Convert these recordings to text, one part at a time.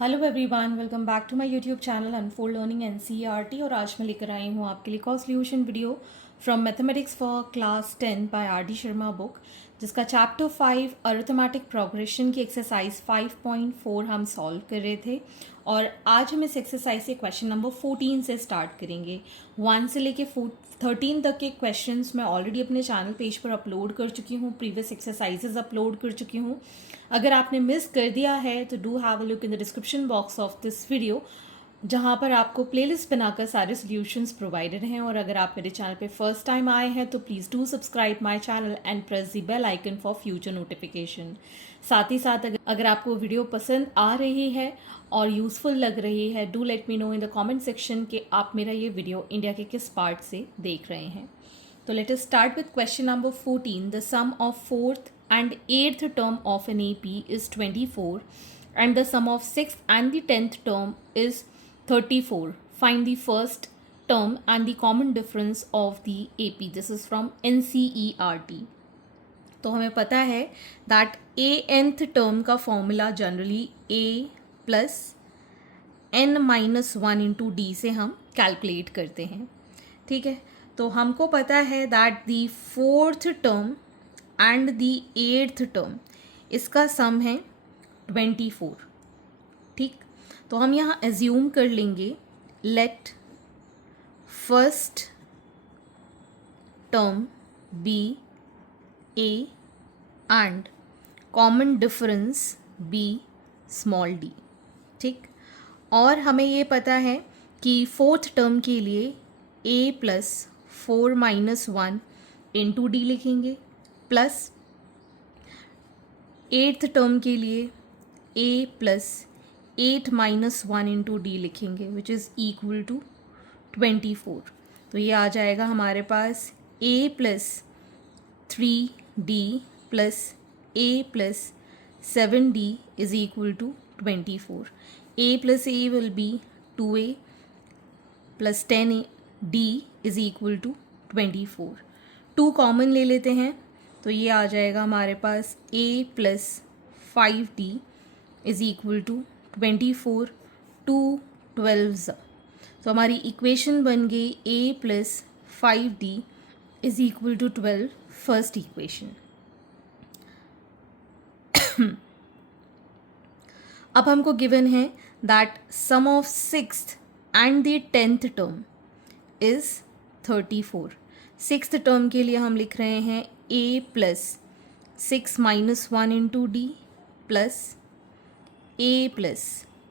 Hello everyone, welcome back to my YouTube channel unfold learning NCERT. और आज मैं लेकर आई हूँ आपके लिए कॉ solution video from mathematics for class 10 by R D Sharma book, जिसका चैप्टर 5 अरिथमेटिक प्रोग्रेशन की एक्सरसाइज 5.4 हम सॉल्व कर रहे थे। और आज हम इस एक्सरसाइज से क्वेश्चन नंबर 14 से स्टार्ट करेंगे। 1 से लेके 13 तक के क्वेश्चंस मैं ऑलरेडी अपने चैनल पेज पर अपलोड कर चुकी हूँ, प्रीवियस एक्सरसाइजेज अपलोड कर चुकी हूँ। अगर आपने मिस कर दिया है तो do have a look in the description box of this video, जहाँ पर आपको प्लेलिस्ट बनाकर सारे सॉल्यूशंस प्रोवाइडेड हैं। और अगर आप मेरे चैनल पे फर्स्ट टाइम आए हैं तो please do subscribe my channel and press the bell icon for future notification. साथ ही साथ अगर आपको वीडियो पसंद आ रही है और यूज़फुल लग रही है, do let me know in the comment section कि आप मेरा ये वीडियो इंडिया के किस पार्ट से देख रहे हैं। तो let us start with question number 14. The sum of fourth and 8th term of an AP is 24 and the sum of 6th and the 10th term is 34. Find the first term and the common difference of the AP. This is from NCERT. तो हमें पता है that nth term का formula generally a plus n-1 into D से हम calculate करते हैं। ठीक है, तो हमको पता है that the fourth term and the 8th term, इसका सम है 24। ठीक, तो हम यहाँ एज्यूम कर लेंगे let first term be A and common difference B small D. ठीक, और हमें ये पता है कि फोर्थ टर्म के लिए a प्लस 4-1 इंटू डी लिखेंगे, प्लस 8th टर्म के लिए a प्लस 8-1 इंटू डी लिखेंगे, विच इज़ इक्वल टू 24। तो ये आ जाएगा हमारे पास a plus 3d plus a plus 7d is equal to 24। a plus a will be 2a plus 10d is equal to 24। 2 common ले लेते हैं तो ये आ जाएगा हमारे पास a plus 5d is equal to 24। 2 12। तो हमारी इक्वेशन बन गई a plus 5d is equal to 12, first equation. अब हमको गिवन है that sum of 6th and the 10th term is 34। 6th term के लिए हम लिख रहे हैं a plus 6-1 into D plus a plus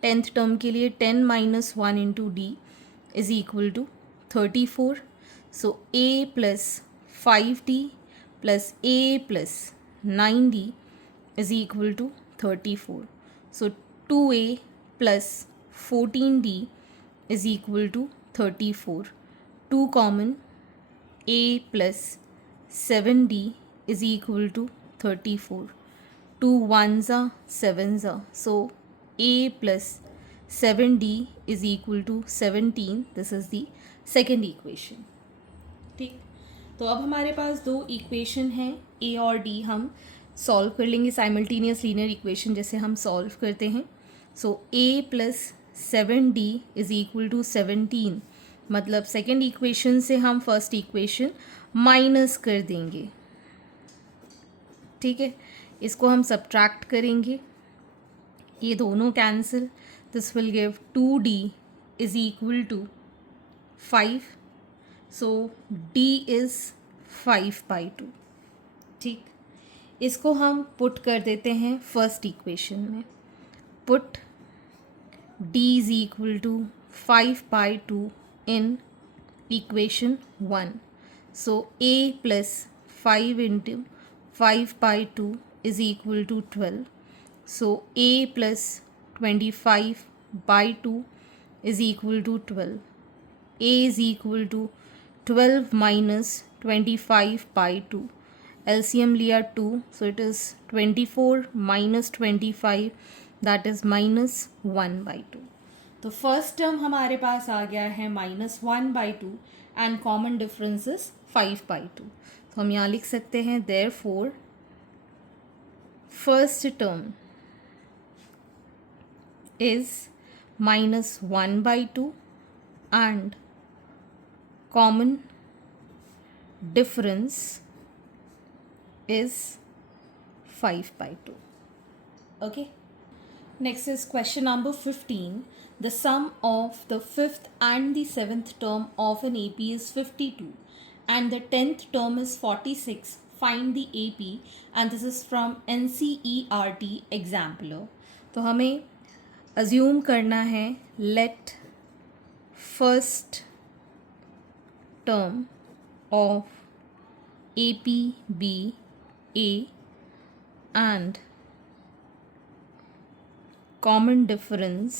10th term के लिए 10-1 into D is equal to 34। So a plus 5d plus a plus 9d is equal to 34। So 2a plus 14d is equal to 34। 2 common, a plus 7d is equal to 34. 2 1s are 7s are. So a plus 7d is equal to 17. This is the second equation. ठीक, तो अब हमारे पास दो equation हैं a और d। हम solve कर लेंगे साइमल्टेनियस लीनियर इक्वेशन जैसे हम सॉल्व करते हैं। So a plus 7d is equal to 17, मतलब सेकेंड इक्वेशन से हम फर्स्ट इक्वेशन माइनस कर देंगे। ठीक है, इसको हम सब्ट्रैक्ट करेंगे, ये दोनों cancel, this will give 2d is equal to 5। So d is 5/2। ठीक, इसको हम पुट कर देते हैं फर्स्ट इक्वेशन में। Put d is equal to 5/2 in equation 1. So a plus 5 into 5/2 is equal to 12. So a plus 25/2 is equal to 12. a is equal to 12 minus 25/2. LCM लिया 2, so it is 24 minus 25, that is minus 1/2. तो first term हमारे पास आ गया है -1/2 and common difference is 5/2। तो हम यहाँ लिख सकते हैं therefore first term is minus 1 by 2 and common difference is 5 by 2. Okay. Next is question number 15. The sum of the 5th and the 7th term of an AP is 52 and the 10th term is 46. Find the AP and this is from NCERT Exampler. तो हमें assume करना है let first term of AP be A and common difference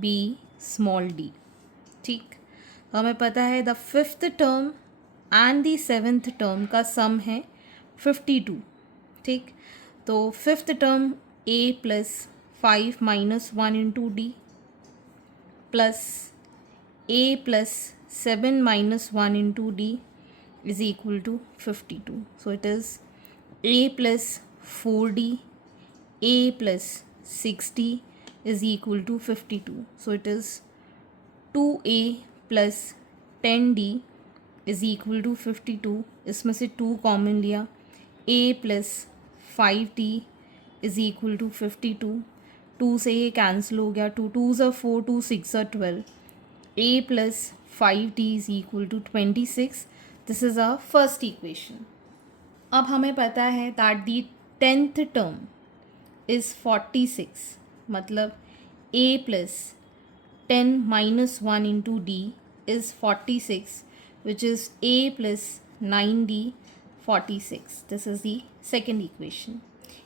B small D. ठीक, तो हमें पता है the 5th term and the 7th term का सम है 52. ठीक, तो 5th term a plus 5 minus 1 into D plus a plus 7 minus 1 into D is equal to 52. So it is a plus 4d a plus 60 is equal to 52. So it is 2a plus 10d is equal to 52. इसमें से 2 common लिया. a plus 5t is equal to 52. 2 से ये cancel हो गया. 2 2s are 4, 2 6 are 12. a plus 5t is equal to 26. This is our first equation. अब हमें पता है that the 10th term is 46. मतलब a plus 10 minus 1 into d is 46, which is a plus 9d 46. This is the second equation.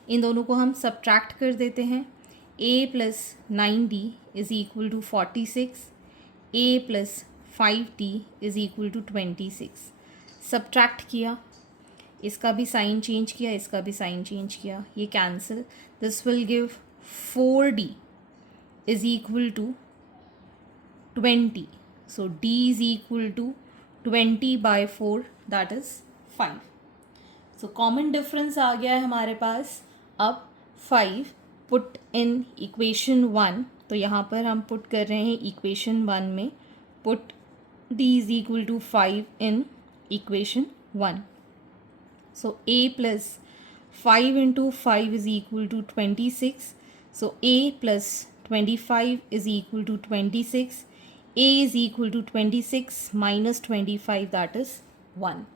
इन दोनों को हम subtract कर देते हैं. a plus 9d is equal to 46. a plus 5t is equal to 26. subtract किया, इसका भी साइन चेंज किया, इसका भी साइन चेंज किया, ये cancel. This will give 4d is equal to 20. So d is equal to 20 by 4, that is 5. So common difference आ गया है हमारे पास. अब 5 पुट इन इक्वेशन 1. तो यहाँ पर हम पुट कर रहे हैं इक्वेशन 1 में. Put d is equal to 5 in equation 1. So a plus 5 into 5 is equal to 26. So a plus 25 is equal to 26. a is equal to 26 minus 25, that is 1.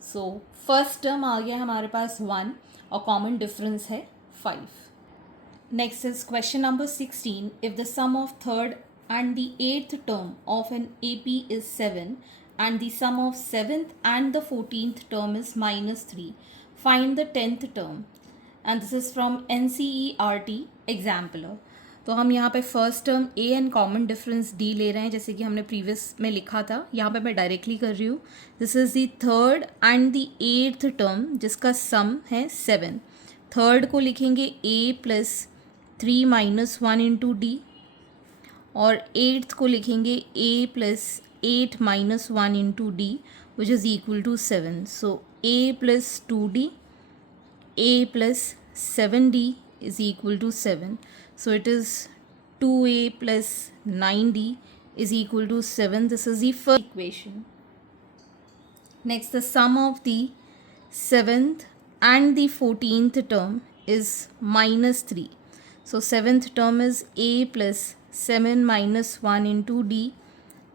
So first term आ गया हमारे पास 1 और common difference है 5. Next is question number 16. If the sum of 3rd and the 8th term of an AP is 7 and the sum of 7th and the 14th term is minus 3, find the 10th term. And this is from NCERT Exampler. तो हम यहाँ पे first term a and common difference d ले रहे हैं, जैसे कि हमने प्रीवियस में लिखा था. यहाँ पे मैं डायरेक्टली कर रही हूँ. This is the 3rd and the 8th term जिसका सम है 7. 3rd को लिखेंगे a plus 3 minus 1 into D और 8th को लिखेंगे a plus 8 minus 1 into d, which is equal to 7. So a plus 2d, a plus 7d is equal to 7. So it is 2a plus 9d is equal to 7. This is the first equation. Next, the sum of the 7th and the 14th term is minus 3. So 7th term is a plus 7 minus 1 into d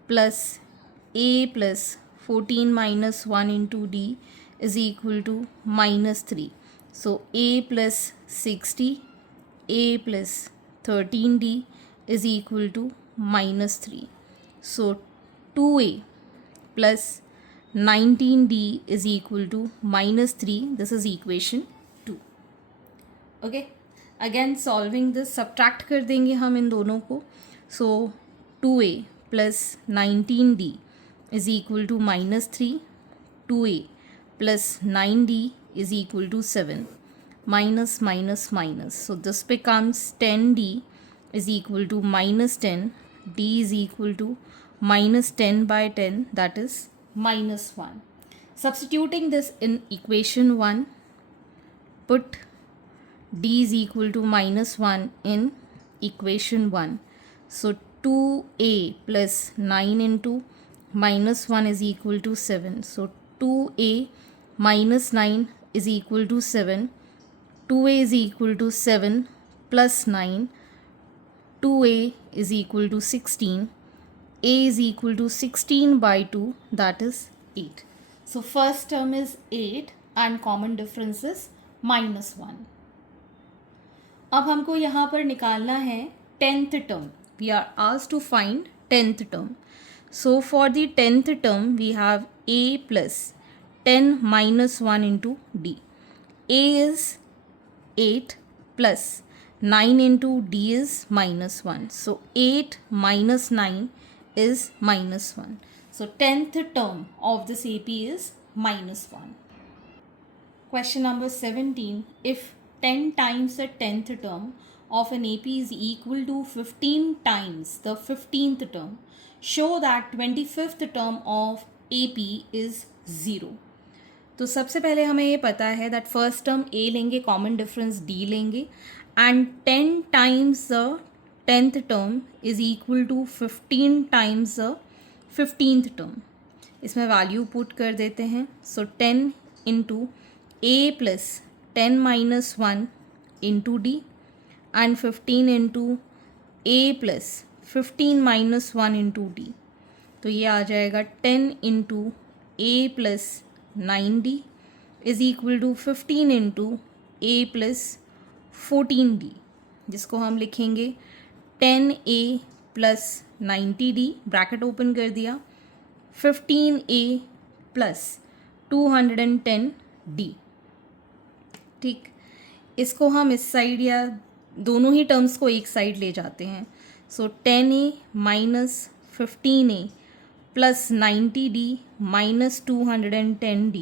plus a plus 14 minus 1 into d is equal to minus 3. So a plus 60, a plus 13d is equal to minus 3. So 2a plus 19d is equal to minus 3. This is equation 2. Okay. Again solving this, subtract कर देंगे हम इन दोनों को. So 2a plus 19d is equal to minus 3. 2a plus 9d is equal to 7. Minus minus minus. So this becomes 10d is equal to minus 10. d is equal to minus 10 by 10, that is minus 1. Substituting this in equation 1, put d is equal to minus 1 in equation 1. So 2a plus 9 into minus 1 is equal to 7. So 2a minus 9 is equal to 7. 2a is equal to 7 plus 9. 2a is equal to 16. A is equal to 16 by 2, that is 8. So first term is 8 and common difference is minus 1. अब हमको यहाँ पर निकालना है 10th term. We are asked to find 10th term. So for the 10th term we have a plus 10 minus 1 into d. A is 8 plus 9 into d is minus 1. So 8 minus 9 is minus 1. So 10th term of this AP is minus 1. Question number 17. If 10 times the 10th term of an AP is equal to 15 times the 15th term, show that 25th term of AP is 0. तो सबसे पहले हमें ये पता है that first term A लेंगे, common difference D लेंगे, and 10 times the 10th term is equal to 15 times the 15th term. इसमें वैल्यू पुट कर देते हैं. So 10 into A plus 10 minus 1 into D and 15 into A plus 15 minus 1 into D. तो ये आ जाएगा 10 into A plus 9D is equal to 15 into A plus 14D, जिसको हम लिखेंगे 10A plus 90D, bracket open कर दिया, 15A प्लस 210D. ठीक, इसको हम इस साइड या दोनों ही टर्म्स को एक साइड ले जाते हैं. सो 10A minus 15A plus 90D minus 210D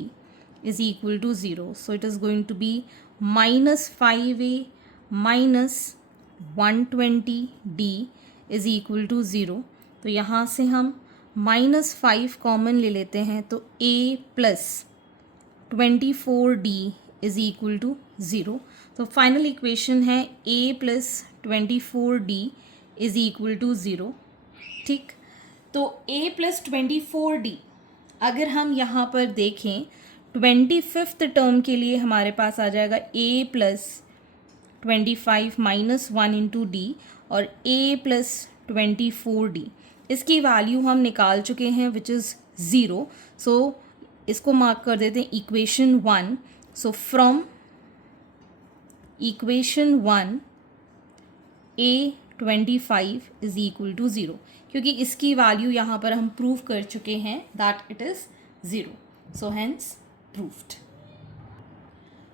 is equal to 0. So it is going to be minus 5A minus 120D is equal to 0. तो यहाँ से हम minus 5 कॉमन ले लेते हैं, तो A plus 24D is equal to 0. तो final equation है A plus 24D is equal to 0. ठीक, तो A प्लस 24D अगर हम यहाँ पर देखें 25th टर्म के लिए हमारे पास आ जाएगा A plus 25 minus 1 into D और A प्लस 24D. इसकी वैल्यू हम निकाल चुके हैं विच इज़ 0. सो इसको मार्क कर देते हैं equation 1. So from equation 1 A25 is equal to 0, क्योंकि इसकी वैल्यू यहाँ पर हम प्रूव कर चुके हैं that it is 0. So hence proved.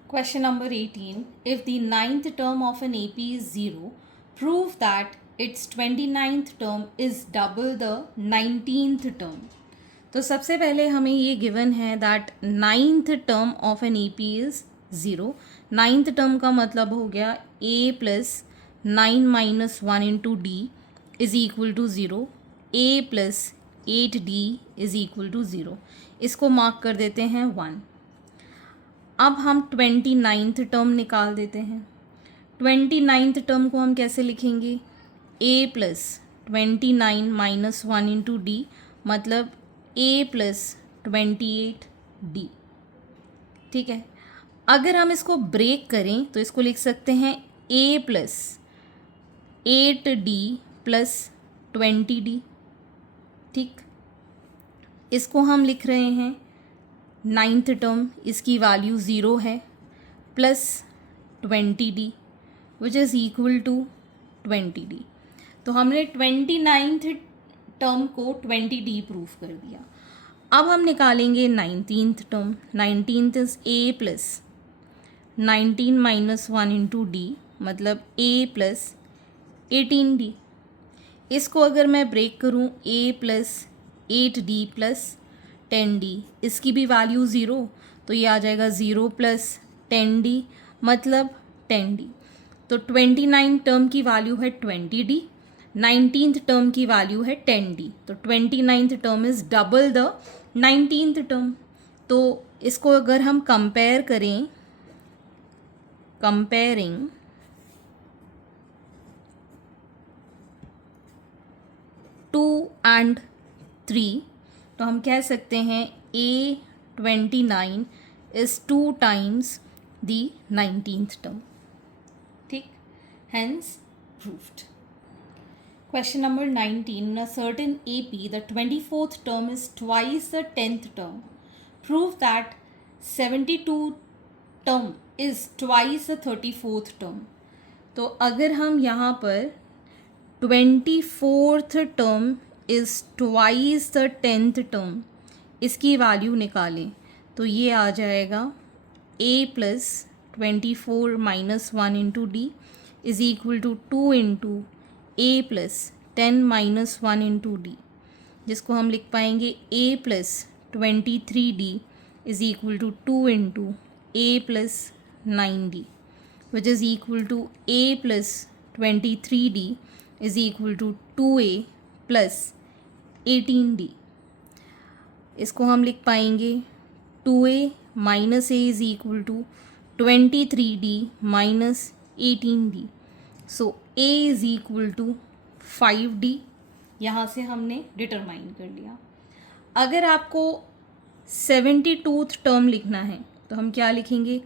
Question number 18. If the 9th term of an AP is 0, prove that it's 29th term is double the 19th term. तो सबसे पहले हमें ये गिवन है that 9th term of an AP is 0. 9th term का मतलब हो गया A plus 9 minus 1 into D is equal to 0. A plus 8D is equal to 0. इसको मार्क कर देते हैं 1. अब हम 29th टर्म निकाल देते हैं. 29th टर्म को हम कैसे लिखेंगे? A plus 29 minus 1 into D मतलब A प्लस 28D. ठीक है, अगर हम इसको ब्रेक करें तो इसको लिख सकते हैं A plus 8D plus 20D. ठीक, इसको हम लिख रहे हैं 9th टर्म, इसकी वैल्यू 0 है, plus 20D which is equal to 20D. तो हमने 29th टर्म को 20D प्रूव कर दिया. अब हम निकालेंगे 19th term. 19th is A plus 19 minus 1 into D मतलब A प्लस 18D. इसको अगर मैं ब्रेक करूँ A plus 8D plus 10D, इसकी भी वैल्यू 0, तो ये आ जाएगा 0 प्लस 10D मतलब 10D. तो 29 टर्म की वैल्यू है 20D, 19th टर्म की वैल्यू है 10D. तो 29th term is double the 19th term. तो इसको अगर हम कंपेयर करें, कंपेयरिंग एंड 3, तो हम कह सकते हैं A29 is 2 times the 19th term. ठीक, hence proved. Question number 19. In a certain AP, the 24th term is twice the 10th term. Prove that 72 term is twice the 34th term. तो अगर हम यहाँ पर 24th term is twice the 10th term इसकी value निकालें तो ये आ जाएगा a plus 24 minus 1 into d is equal to 2 into a plus 10 minus 1 into d, जिसको हम लिख पाएंगे a plus 23d is equal to 2 into a plus 9d, which is equal to a plus 23d is equal to 2a plus 18d. इसको हम लिख पाएंगे 2a minus a is equal to 23d minus 18d. So a is equal to 5d. यहाँ से हमने determine कर लिया. अगर आपको 72th टर्म लिखना है तो हम क्या लिखेंगे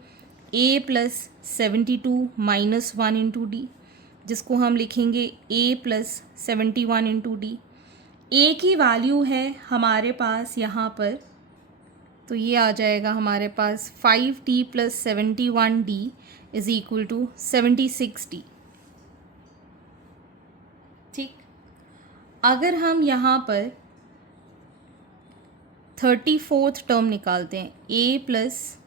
a plus 72 minus 1 into D, जिसको हम लिखेंगे a plus 71 into D. a की वैल्यू है हमारे पास यहाँ पर, तो ये आ जाएगा हमारे पास 5d plus 71d is equal to 76d. ठीक, अगर हम यहाँ पर 34th टर्म निकालते हैं a plus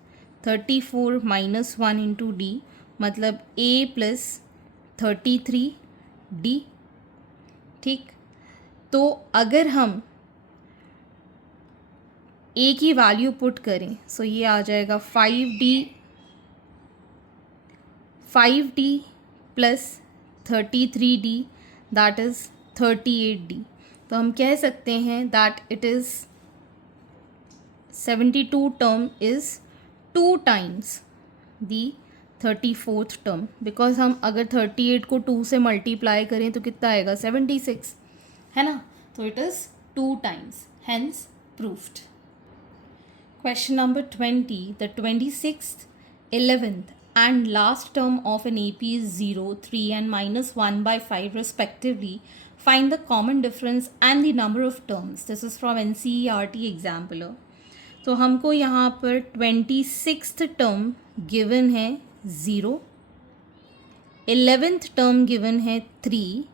34 minus 1 into D, मतलब a प्लस 33d. ठीक, तो अगर हम a की वैल्यू पुट करें सो ये आ जाएगा 5d plus 33d, that is 38d. तो हम कह सकते हैं that it is 72 term is 2 times the 34th term, because हम अगर 38 को 2 से मल्टीप्लाई करें तो कितना आएगा 76, है ना. तो it is 2 times, hence proofed. Question number 20. The 26th, 11th and last term of an AP is 0, 3 and minus 1 by 5 respectively. Find the common difference and the number of terms. This is from NCERT examiner. तो हमको यहाँ पर 26th term given है 0, 11th term given है 3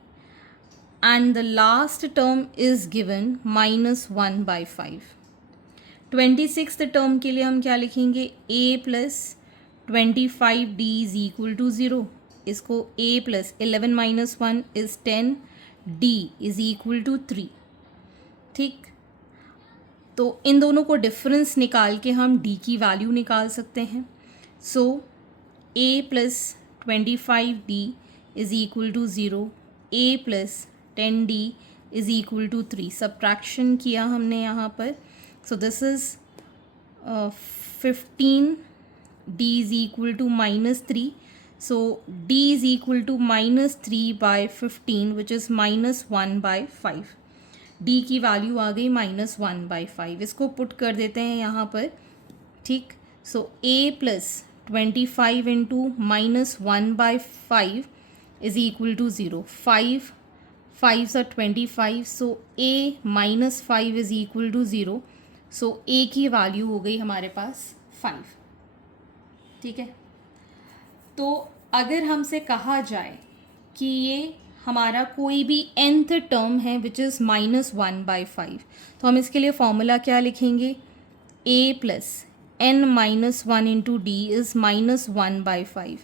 and the last term is given minus 1 by 5. 26th term के लिए हम क्या लिखेंगे a plus 25d is equal to 0. इसको a plus 11 minus 1 is 10, d is equal to 3. ठीक, तो इन दोनों को डिफरेंस निकाल के हम d की वैल्यू निकाल सकते हैं. So a plus 25d is equal to 0, a plus 10d is equal to 3. Subtraction किया हमने यहाँ पर. So this is 15d is equal to minus 3. So d is equal to minus 3 by 15 which is minus 1 by 5. d की value आ गई minus 1 by 5. इसको put कर देते हैं यहाँ पर. ठीक, so a plus 25 into minus 1 by 5 is equal to 0. 5 5s are 25. So a minus 5 is equal to 0. So a की वैल्यू हो गई हमारे पास 5. ठीक है, तो अगर हमसे कहा जाए कि ये हमारा कोई भी nth टर्म है विच इज़ माइनस 1 by 5, तो हम इसके लिए फॉर्मूला क्या लिखेंगे a plus n minus 1 into D is minus 1 by 5.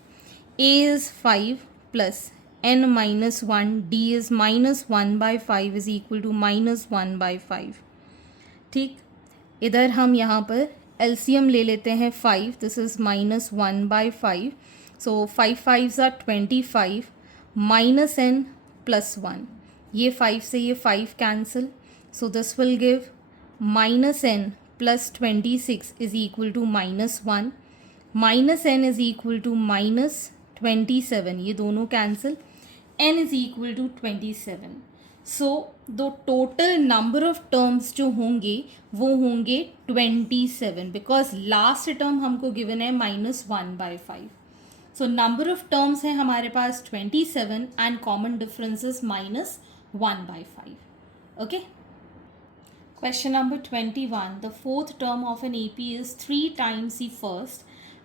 a is 5 plus n minus 1 d is minus 1 by 5 is equal to minus 1 by 5. ठीक, इधर हम यहाँ पर एलसीएम ले लेते हैं 5. This is minus 1 by 5. So 5 5s are 25 minus n plus 1. ये 5 से ये 5 cancel. So this will give minus n plus 26 is equal to minus 1. Minus n is equal to minus 27. ये दोनों cancel. n is equal to 27. So the total number of terms जो होंगे वो होंगे 27, because last term हमको given है -1/5. So number of terms है हमारे पास 27 and common difference is -1/5. Okay. Question number 21. The fourth term of an AP is 3 times the first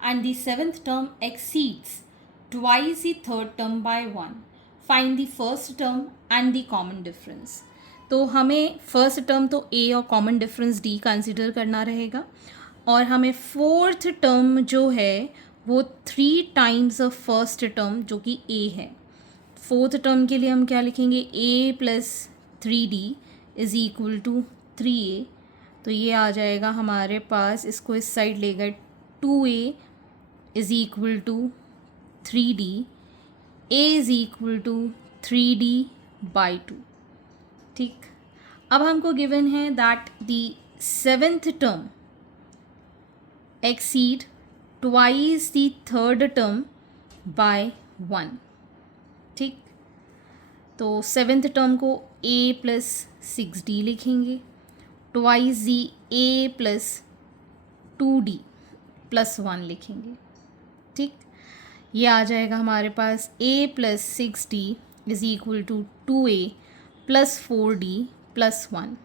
and the seventh term exceeds twice the third term by 1. Find the first term and the common difference. तो हमें first term तो A और common difference D consider करना रहेगा और हमें fourth term जो है वो 3 टाइम्स ऑफ फर्स्ट टर्म जो कि A है. फोर्थ टर्म के लिए हम क्या लिखेंगे, A plus 3D is equal to 3A. तो ये आ जाएगा हमारे पास, इसको इस साइड ले गए, 2A is equal to 3D. A is equal to 3D by 2. ठीक. अब हमको गिवन है that the seventh term exceed twice the third term by 1. ठीक. तो सेवेंथ टर्म को A प्लस 6D लिखेंगे, twice the A plus 2D plus 1 लिखेंगे. ठीक. ये आ जाएगा हमारे पास A plus 6D is equal to 2A plus 4D plus 1.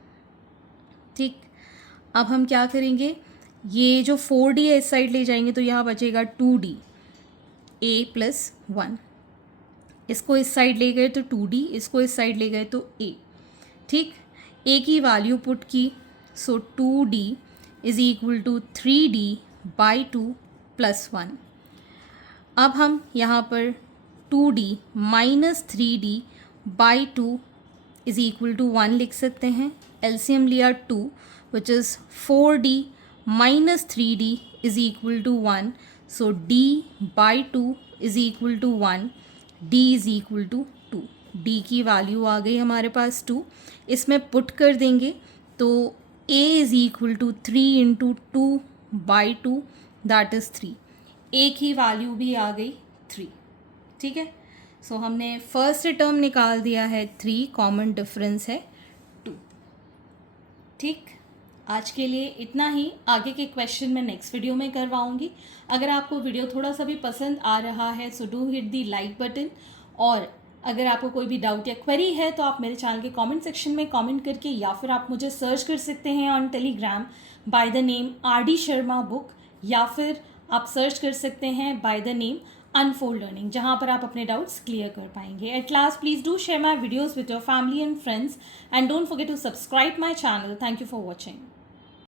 ठीक. अब हम क्या करेंगे, ये जो 4D है इस साइड ले जाएंगे तो यहाँ बचेगा 2D, A प्लस 1. इसको इस साइड ले गए तो 2D, इसको इस साइड ले गए तो A. ठीक. A की वैल्यू पुट की, so 2D is equal to 3D by 2 plus 1. अब हम यहाँ पर 2D minus 3D by 2 is equal to 1 लिख सकते हैं. एलसीएम लिया 2 which is 4D minus 3D is equal to 1. So D by 2 is equal to 1. D is equal to 2. D की value आ गई हमारे पास 2. इसमें पुट कर देंगे तो A is equal to 3 into 2 by 2 that is 3. A की वैल्यू भी आ गई 3. ठीक है. सो हमने फर्स्ट टर्म निकाल दिया है 3, कॉमन डिफरेंस है 2. ठीक. आज के लिए इतना ही. आगे के क्वेश्चन मैं नेक्स्ट वीडियो में करवाऊंगी. अगर आपको वीडियो थोड़ा सा भी पसंद आ रहा है so do hit the like button. और अगर आपको कोई भी डाउट या क्वेरी है तो आप मेरे चैनल के कमेंट सेक्शन में कमेंट करके, या फिर आप मुझे सर्च कर सकते हैं on Telegram by the name RD Sharma book, या फिर आप सर्च कर सकते हैं by the name unfold learning, जहाँ पर आप अपने डाउट्स क्लियर कर पाएंगे. At last please do share my videos with your family and friends and don't forget to subscribe my channel. Thank you for watching.